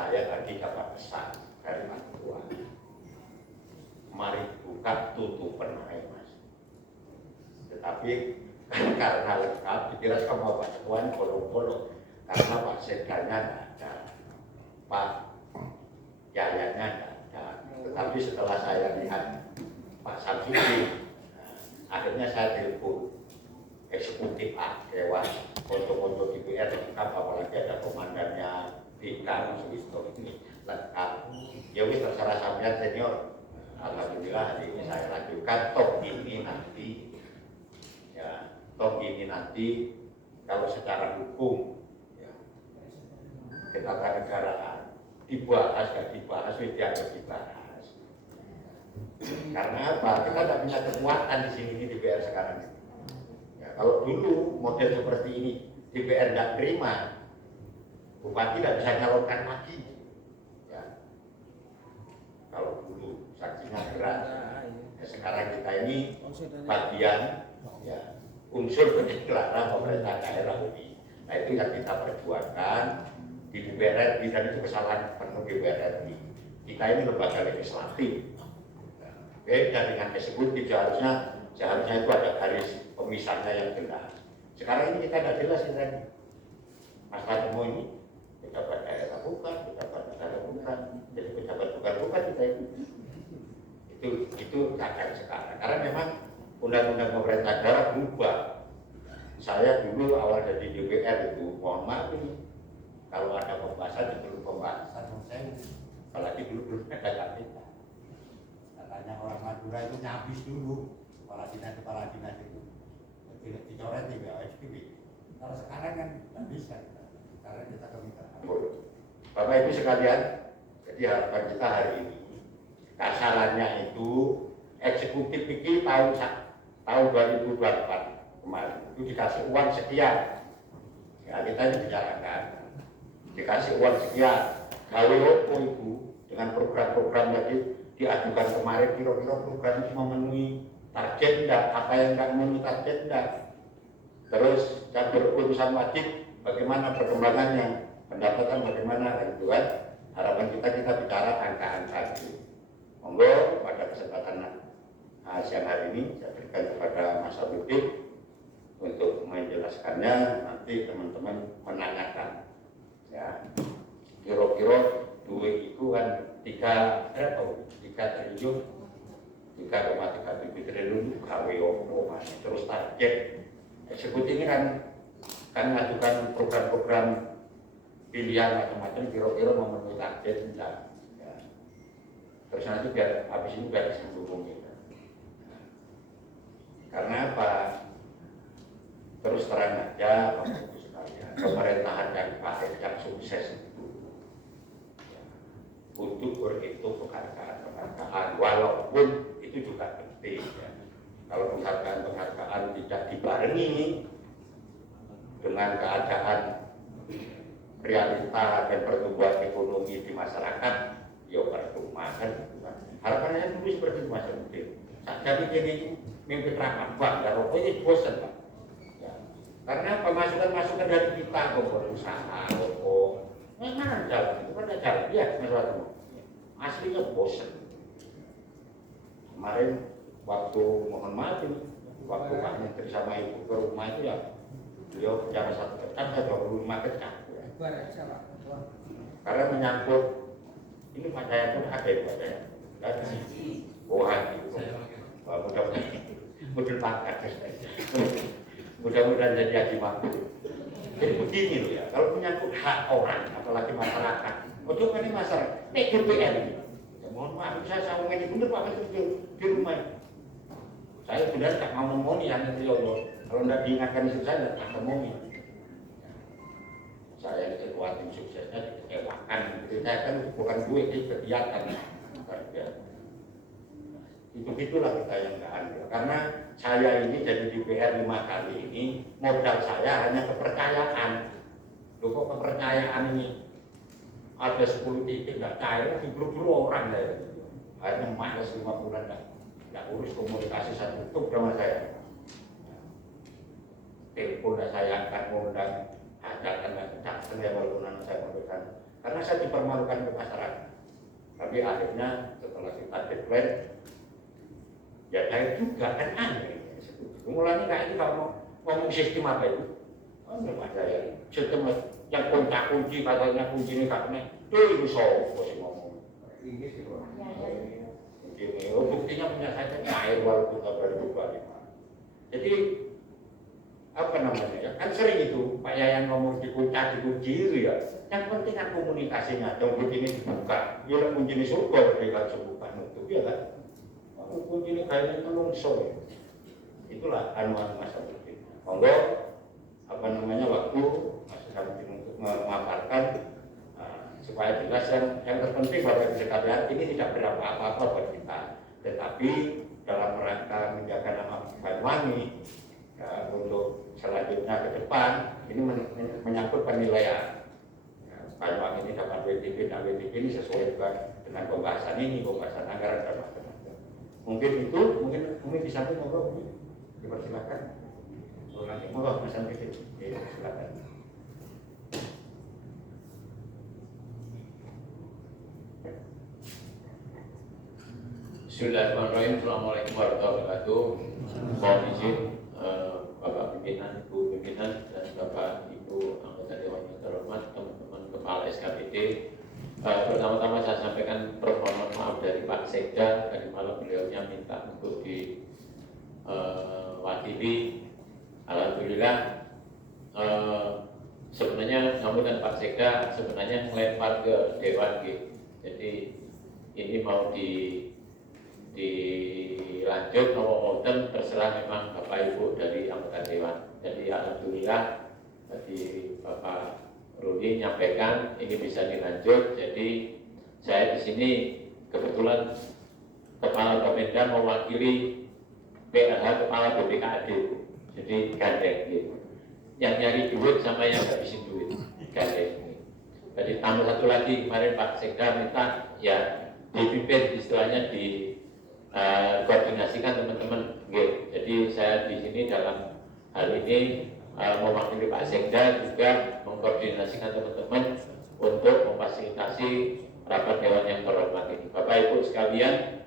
saya tadi dapat pesan dari Pak Ketua. Mari buka tutupan aja Mas. Tetapi karena lengkap dikira sama Pak Ketua ini bolong-bolong karena Pak Sekdanya nggak ada, Pak Yayanya nggak ada. Tetapi setelah saya lihat Pak Samsudin, akhirnya saya telepon eksekutif Dewan konco-konco DPR lengkap, apalagi ada komandannya Bika Suwisto ini lengkap. Ya wis terserah sampean senior. Alhamdulillah hari ini saya lanjutkan top ini nanti. Ya, top ini nanti kalau secara hukum ya, ketatanegaraan dibahas gak dibahas, dianggap dibahas. Karena apa? Kita tidak punya kekuatan di sini di DPR sekarang ini. Kalau dulu model seperti ini DPR tidak terima, bupati tidak bisa nyalonkan lagi. Ya. Kalau dulu sanksinya berat, ya, sekarang kita ini bagian ya, unsur penyelenggara pemerintah daerah ini. Nah itu yang kita perjuangkan di DPR RI, dan itu kesalahan penuh DPR RI. Kita ini lembaga legislatif. Beda dengan eksekutif, seharusnya itu ada garis pemisahnya yang jelas. Sekarang ini kita tidak jelas ini. Masalah temu ini pejabat daerah bukan, pejabat negara bukan, jadi pejabat bukan kita itu keadaan sekarang. Karena memang undang-undang pemerintah daerah berubah. Saya dulu awal dari DPR itu, mohon maaf ini, kalau ada pembahasan itu pembahasan saya, apalagi dulu belum ada KPK. Katanya orang Madura itu nyabis dulu kepala dinas itu dicoret di BOSPB. Kalau sekarang kan tidak bisa, karena kita kemitraan. Bapak Ibu sekalian, jadi harapan kita hari ini kesalahannya itu eksekutif ini tahun 2024 kemarin itu dikasih uang sekian. Ya, kita ini bicarakan dikasih uang sekian. Lalu itu dengan program-program tadi diajukan kemarin, kira-kira program itu memenuhi target enggak, apa yang enggak memenuhi target enggak. Terus campur urusan wajib bagaimana perkembangannya, pendapatan bagaimana, gitu kan. Harapan kita bicara angka-angka itu. Monggo pada kesempatan siang hari ini saya berikan kepada Mas Abudin untuk menjelaskannya. Nanti teman-teman menanyakan ya, kira-kira duit itu kan 3 triliun 3,37 triliun gawe opo Mas. Terus target eksekutif ini kan mengajukan program-program pilihan macam-macam, kira-kira memenuhi target enggak ya. Terus nanti biar habis ini biar disambung gitu. Karena apa? Terus terang aja Bapak Ibu sekalian, pemerintahan yang baik, yang sukses itu untuk berhitung penghargaan, walaupun itu juga penting ya. Kalau penghargaan tidak dibarengi dengan keadaan realita dan pertumbuhan ekonomi di masyarakat, ya percuma kan. Harapannya dulu seperti itu Mas Abudin. Jadi ini mimpi rapat Pak, ya rokoknya bosan Pak. Ya. Karena pemasukan dari kita ke berusaha, rokok, mana jalan itu kan ada jalan ya Mas Abudin. Aslinya bosan. Kemarin waktu mohon maaf ini, waktu Pak Menteri sama Ibu ke rumah itu ya, beliau bicara 1 pekan, saya 25 pekan. Karena menyangkut ini Pak saya pun ada yang Pak saya ada sih. Mudah-mudahan jadi haji makmur. Jadi begini loh ya, kalau menyangkut hak orang, apalagi masyarakat, untuk ini masyarakat, DPR ini. Ya, mohon maaf, saya ngomong ini benar Pak Menteri di rumah. Saya benar tak mau ngomong yang itu kalau tidak diingatkan istri saya tak ngomong. Saya ketua tim suksesnya dikecewakan. Saya kan bukan duit, itu kegiatan. Itu-itulah kita yang nggak andil. Karena saya ini jadi DPR 5 kali ini, modal saya hanya kepercayaan. Loh kok kepercayaan ini ada 10 titik nggak cair, diburu-buru orang saya. Akhirnya malas 5 bulan nggak urus komunikasi, saya tutup sama saya. Telepon saya angkat, ngundang, ajakan dan saya walaupun saya memberikan karena saya dipermalukan ke masyarakat. Tapi akhirnya setelah kita declare, ya saya juga kan aneh. Mulanya kayak itu kalau ngomong sistem apa itu? Oh, belum ada ya. Sistem yang kunci katanya kunci ini katanya, itu sopo sih ngomong. Ini sih Pak. Ini, buktinya punya saya air walaupun tak berubah. Jadi apa namanya ya? Kan sering itu Pak Yayan ngomong dikunci itu ya. Yang penting kan komunikasinya. Yang kunci ini dibuka. Ya kunci ini surga berikan sembuhkan itu ya kan. Kunci ini kayaknya menungso ya. Itulah anuan masa penting. Monggo apa namanya waktu masih kami untuk memaparkan supaya jelas yang terpenting Bapak Ibu sekalian ini tidak berapa apa-apa buat kita, tetapi dalam rangka menjaga nama Banyuwangi untuk selanjutnya ke depan ini menyangkut penilaian. Banyuwangi ini dapat WTP dan WTP ini sesuai dengan pembahasan ini, pembahasan anggaran dan macam-macam. Mungkin itu, mungkin di samping monggo dipersilakan. Nanti monggo Mas Andri, silakan. Bismillahirrahmanirrahim. Assalamualaikum warahmatullahi wabarakatuh. Mohon izin Bapak Pimpinan, Ibu Pimpinan, dan Bapak Ibu anggota Dewan yang terhormat, teman-teman Kepala SKPD. Pertama-tama saya sampaikan permohonan maaf dari Pak Sekda. Tadi malam beliaunya minta untuk diwakili. Alhamdulillah. Sebenarnya sambutan Pak Sekda sebenarnya melempar ke Dewan gitu. Jadi ini mau dilanjut nomor terserah memang Bapak Ibu dari anggota Dewan. Jadi alhamdulillah tadi Bapak Rudi nyampaikan ini bisa dilanjut. Jadi saya di sini kebetulan Kepala Bapenda mewakili PLH Kepala BPKAD. Jadi gandeng gitu. Yang nyari duit sama yang habisin duit gandeng. Jadi tambah satu lagi kemarin Pak Sekda minta ya dipimpin istilahnya koordinasikan teman-teman. Jadi saya di sini dalam hal ini mewakili Pak Sekda juga mengkoordinasikan teman-teman untuk memfasilitasi rapat Dewan yang terhormat ini. Bapak Ibu sekalian,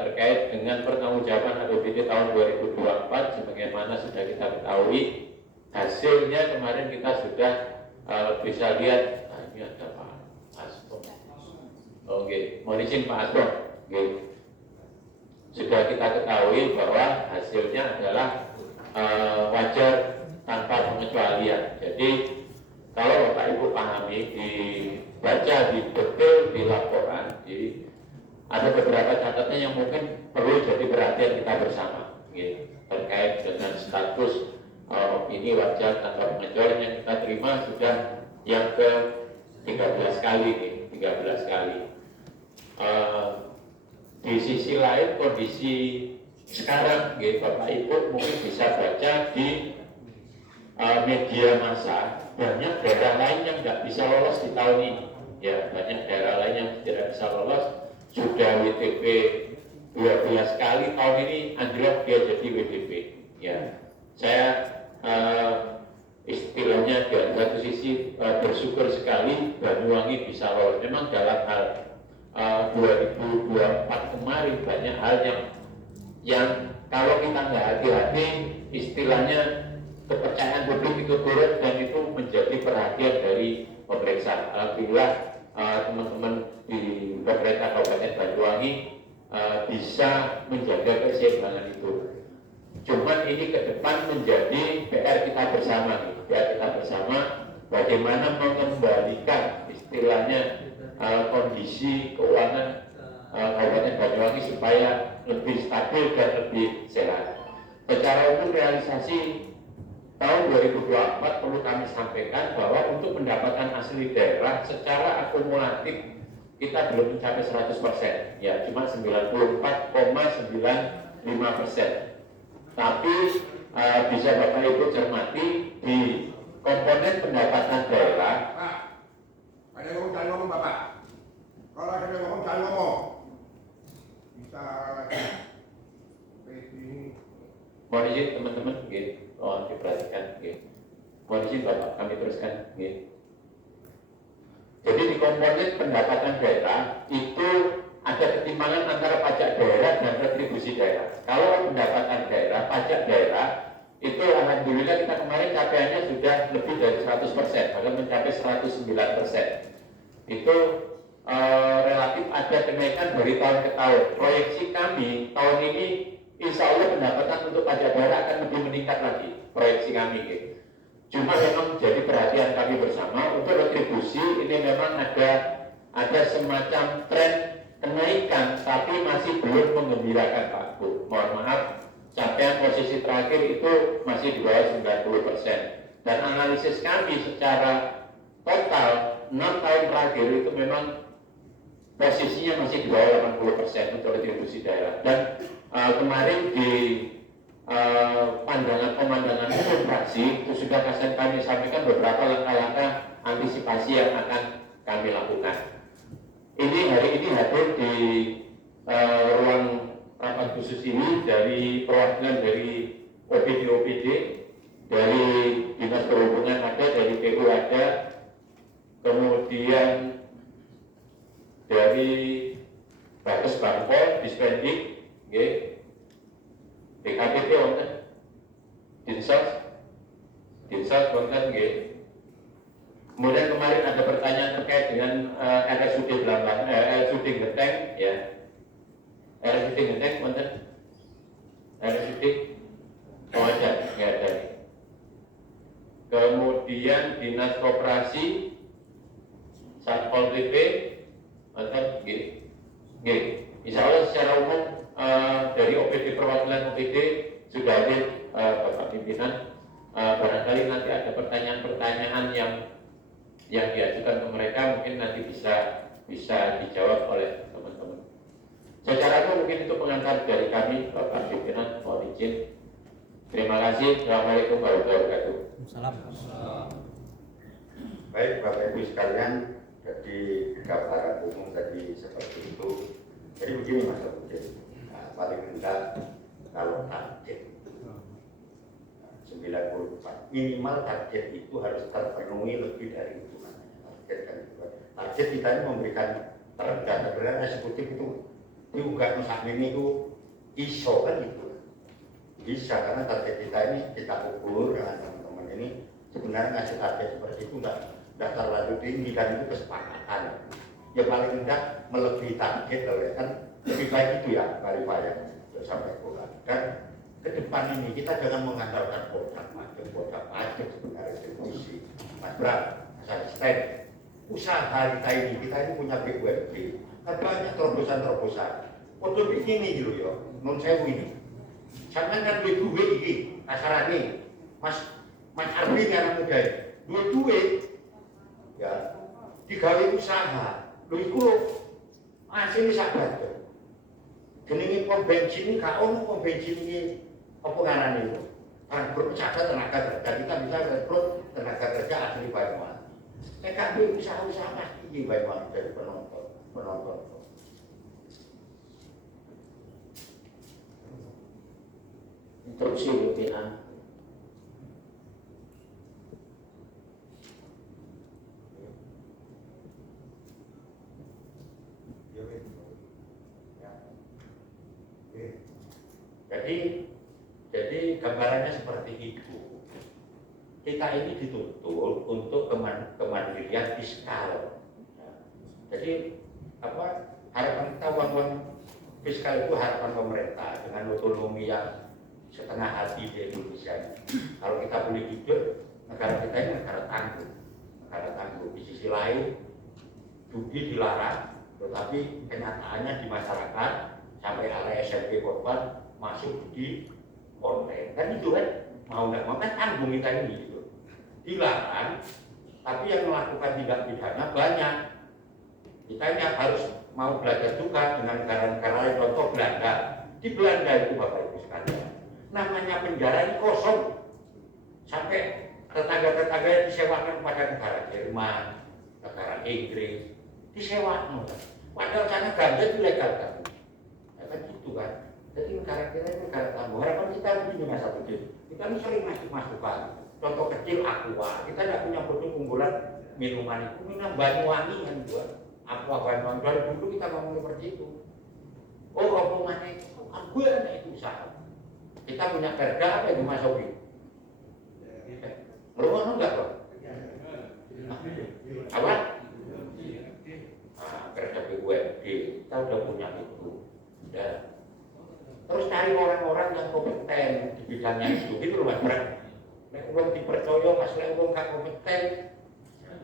terkait dengan pertanggungjawaban APBD tahun 2024 sebagaimana sudah kita ketahui, hasilnya kemarin kita sudah bisa lihat. Nah, ini ada Pak Aspo. Oke, mohon izin Pak Aspo. Sudah kita ketahui bahwa hasilnya adalah wajar tanpa pengecualian. Jadi kalau Bapak Ibu pahami, dibaca di detail di laporan, ada beberapa catatan yang mungkin perlu jadi perhatian kita bersama terkait dengan status ini wajar tanpa pengecualian yang kita terima sudah yang ke 13 kali nih, 13 kali. Di sisi lain kondisi sekarang Bapak Ibu mungkin bisa baca di media massa, banyak daerah lain yang tidak bisa lolos di tahun ini. Ya, banyak daerah lain yang tidak bisa lolos. Sudah WTP 12 kali, tahun ini anjlok dia jadi WTP. Ya, saya istilahnya dari satu sisi bersyukur sekali Banyuwangi bisa lolos. Memang dalam hal 2024 kemarin banyak hal yang kalau kita nggak hati-hati, istilahnya kepercayaan publik itu turun dan itu menjadi perhatian dari pemerintah. Alhamdulillah teman-teman di pemerintah Kabupaten Banyuwangi bisa menjaga keseimbangan itu. Cuman ini ke depan menjadi PR kita bersama, PR kita bersama bagaimana mengembalikan istilahnya kondisi keuangan Kabupaten Banyuwangi supaya lebih stabil dan lebih sehat. Secara umum realisasi tahun 2024 perlu kami sampaikan bahwa untuk pendapatan asli daerah secara akumulatif kita belum mencapai 100%, ya cuma 94,95%. Tapi bisa Bapak Ibu cermati di komponen pendapatan daerah. Pak, ada yang ngomong jangan ngomong Bapak. Kalau ada yang ngomong jangan ngomong. Bisa ini. Mohon izin teman-teman, diperhatikan. Mohon izin Bapak, kami teruskan. Jadi di komponen komponen pendapatan daerah itu ada ketimpangan antara pajak daerah dan retribusi daerah. Kalau pendapatan daerah, pajak daerah itu alhamdulillah kita kemarin capaiannya sudah lebih dari 100%, bahkan mencapai 109%. Itu relatif ada kenaikan dari tahun ke tahun. Proyeksi kami tahun ini insya Allah pendapatan untuk pajak daerah akan lebih meningkat lagi. Proyeksi kami gitu. Cuma memang jadi perhatian kami bersama untuk retribusi ini memang ada semacam tren kenaikan, tapi masih belum menggembirakan Pak Bu. Mohon maaf, capaian posisi terakhir itu masih di bawah 90%. Dan analisis kami secara total 6 tahun terakhir itu memang posisinya masih di bawah 80% untuk retribusi daerah. Dan kemarin di pemandangan umum fraksi itu sudah kami sampaikan beberapa langkah-langkah antisipasi yang akan kami lakukan. Ini hari ini hadir di ruang rapat khusus ini dari perwakilan dari OPD, dari Dinas Perhubungan ada, dari PU ada, kemudian dari Bagus Bangpol, Dispendik, DKPP wonten, Dinsos wonten nggih. Kemudian kemarin ada pertanyaan terkait dengan RSUD Genteng ya. RSUD Genteng wonten. RSUD ada, nggak ada. Kemudian Dinas Koperasi Satpol PP wonten nggih. Nggih. Insya Allah secara umum dari OPD perwakilan OPD sudah hadir Bapak Pimpinan. Barangkali nanti ada pertanyaan-pertanyaan yang diajukan ke mereka mungkin nanti bisa dijawab oleh teman-teman. Secara itu mungkin itu pengantar dari kami Bapak Pimpinan, mohon izin. Terima kasih. Assalamualaikum warahmatullahi wabarakatuh. Baik Bapak Ibu sekalian, jadi gambaran umum tadi seperti itu. Jadi begini Mas Abudin, paling rendah kalau target 94 minimal target itu harus terpenuhi lebih dari itu target kan. Target kita ini memberikan terendah eksekutif itu juga misalnya itu ISO kan gitu. Bisa karena target kita ini kita ukur dengan teman-teman ini sebenarnya ngasih target seperti itu enggak terlalu tinggi dan itu kesepakatan. Yang paling rendah melebihi target kan lebih baik itu ya Pak Rifai ya sampai bulan. Dan ke depan ini kita jangan mengandalkan produk pajak sebenarnya diskusi Mas Bram, Mas Asisten. Usaha kita ini punya BUMD kan banyak terobosan-terobosan. Waduh ini gitu ya, non sewu ini. Sampai kan duit ini, kasarane Mas Arvin yang muda, duit ya digawe usaha. Lho iku lho asline sahabat. Jenenge pom bensin iki gak ono pom bensin iki apa ngarane itu. Rekrut saja tenaga kerja, kita bisa rekrut tenaga kerja asli Banyuwangi. Nek usaha-usaha pasti di Banyuwangi dari penonton. Instruksi pimpinan. Jadi gambarannya seperti itu. Kita ini dituntut untuk kemandirian fiskal. Jadi harapan kita uang fiskal itu harapan pemerintah dengan otonomi yang setengah hati di Indonesia. Kalau kita boleh jujur, negara kita ini negara tangguh. Di sisi lain, judi dilarang, tetapi kenyataannya di masyarakat sampai ala SMP korban masuk di online. Kan itu kan mau nggak mau kan tanggung kita ini gitu. Dilarang, tapi yang melakukan tindak pidana banyak. Kita ini harus mau belajar juga dengan negara-negara lain, contoh Belanda. Di Belanda itu Bapak Ibu sekalian, namanya penjara ini kosong. Sampai tetangga-tetangga disewakan kepada negara Jerman, negara Inggris, disewakan. Padahal sana ganja itu legal kan. Ya kan gitu kan. Jadi negara kita ini negara tangguh. Harapan kita begini Mas Abudin. Kita ini sering masukan. Contoh kecil Aqua. Kita tidak punya produk unggulan minuman itu minum Banyuwangi kan buat Aqua Banyuwangi. Dari dulu kita ngomong seperti itu. Oh, rombongannya itu kan gue itu usaha. Kita punya perda apa itu Mas Sobi? Ngerungokno enggak kok? Apa? Perda BUMD kita udah punya itu. Ya. Terus cari orang-orang yang kompeten di bidangnya itu loh Mas Bram. Nek wong dipercaya Mas lek wong gak kompeten.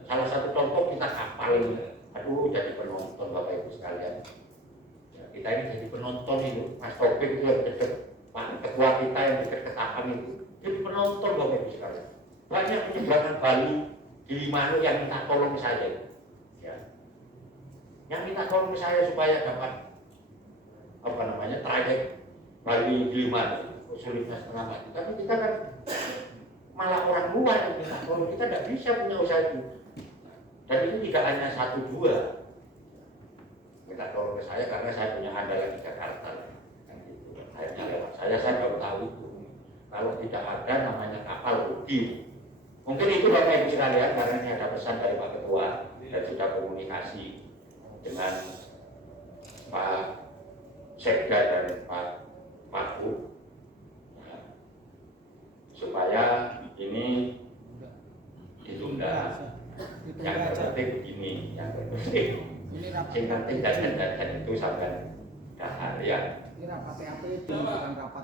Salah satu contoh kita kapal ini. Aduh jadi penonton Bapak Ibu sekalian. Ya, kita ini jadi penonton itu. Mas Topik itu yang dekat Pak Ketua kita yang dekat Ketapang itu. Jadi penonton Bapak Ibu sekalian. Banyak penyeberangan Bali di mana yang minta tolong saya. Ya. Yang minta tolong saya supaya dapat apa namanya trayek Bali Gilimanuk sulitnya setengah mati. Tapi kita kan malah orang luar yang minta tolong, kita tidak bisa punya usaha itu. Dan itu tidak hanya 1-2 minta tolong ke saya karena saya punya andalan di Jakarta. Kan gitu. Saya baru tahu itu. Kalau tidak ada namanya kapal rugi. Mungkin itu Bapak Ibu sekalian karena ini ada pesan dari Pak Ketua dan sudah komunikasi dengan Pak Sekda dan Pak Paku supaya ini ditunda. Yang terpenting begini, yang terpenting sing penting dan itu sampai dahar ya. Ini rapat PAP itu bukan rapat